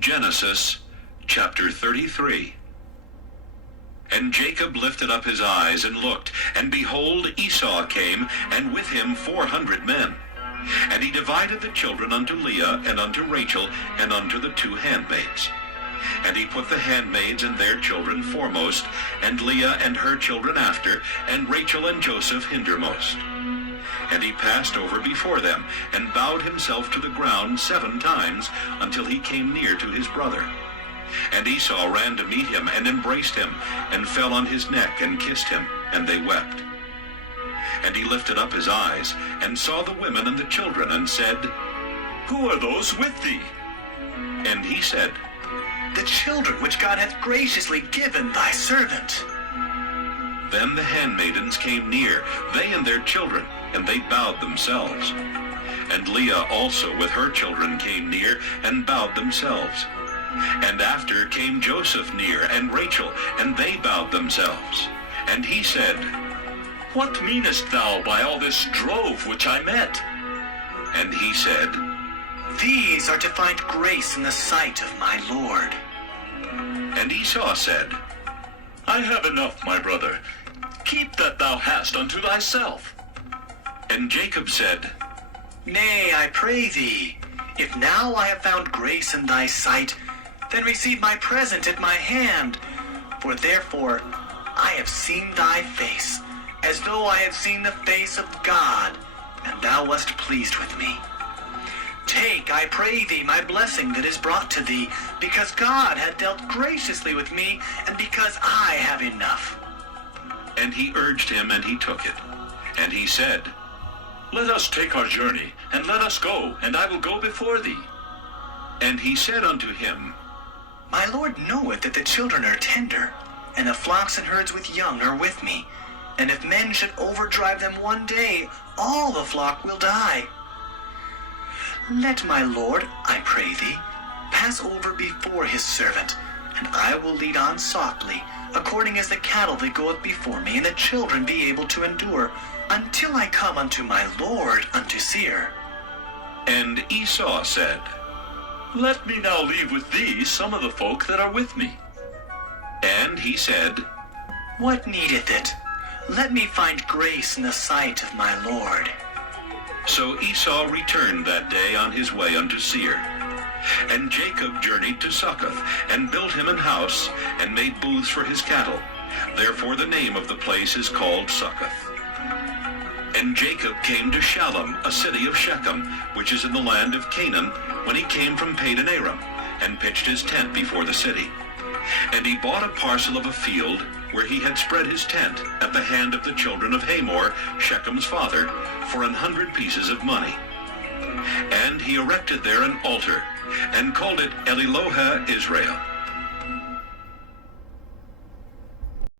Genesis chapter 33. And Jacob lifted up his eyes and looked, and behold, Esau came, and with him 400 men. And he divided the children unto Leah, and unto Rachel, and unto the 2 handmaids. And he put the handmaids and their children foremost, and Leah and her children after, and Rachel and Joseph hindermost. And he passed over before them, and bowed himself to the ground 7 times, until he came near to his brother. And Esau ran to meet him, and embraced him, and fell on his neck, and kissed him, and they wept. And he lifted up his eyes, and saw the women and the children, and said, Who are those with thee? And he said, The children which God hath graciously given thy servant. Then the handmaidens came near, they and their children, and they bowed themselves. And Leah also with her children came near, and bowed themselves. And after came Joseph near, and Rachel, and they bowed themselves. And he said, What meanest thou by all this drove which I met? And he said, These are to find grace in the sight of my Lord. And Esau said, I have enough, my brother. Keep that thou hast unto thyself. And Jacob said, Nay, I pray thee, if now I have found grace in thy sight, then receive my present at my hand. For therefore I have seen thy face, as though I had seen the face of God, and thou wast pleased with me. Take, I pray thee, my blessing that is brought to thee, because God hath dealt graciously with me, and because I have enough. And he urged him, and he took it. And he said, Let us take our journey, and let us go, and I will go before thee. And he said unto him, My Lord knoweth that the children are tender, and the flocks and herds with young are with me. And if men should overdrive them one day, all the flock will die. Let my Lord, I pray thee, pass over before his servant, and I will lead on softly, according as the cattle that goeth before me, and the children be able to endure, until I come unto my Lord unto Seir. And Esau said, Let me now leave with thee some of the folk that are with me. And he said, What needeth it? Let me find grace in the sight of my Lord. So Esau returned that day on his way unto Seir. And Jacob journeyed to Succoth, and built him an house, and made booths for his cattle. Therefore the name of the place is called Succoth. And Jacob came to Shalem, a city of Shechem, which is in the land of Canaan, when he came from Padan Aram, and pitched his tent before the city. And he bought a parcel of a field, where he had spread his tent, at the hand of the children of Hamor, Shechem's father, for 100 pieces of money. And he erected there an altar, and called it Elilohe Israel.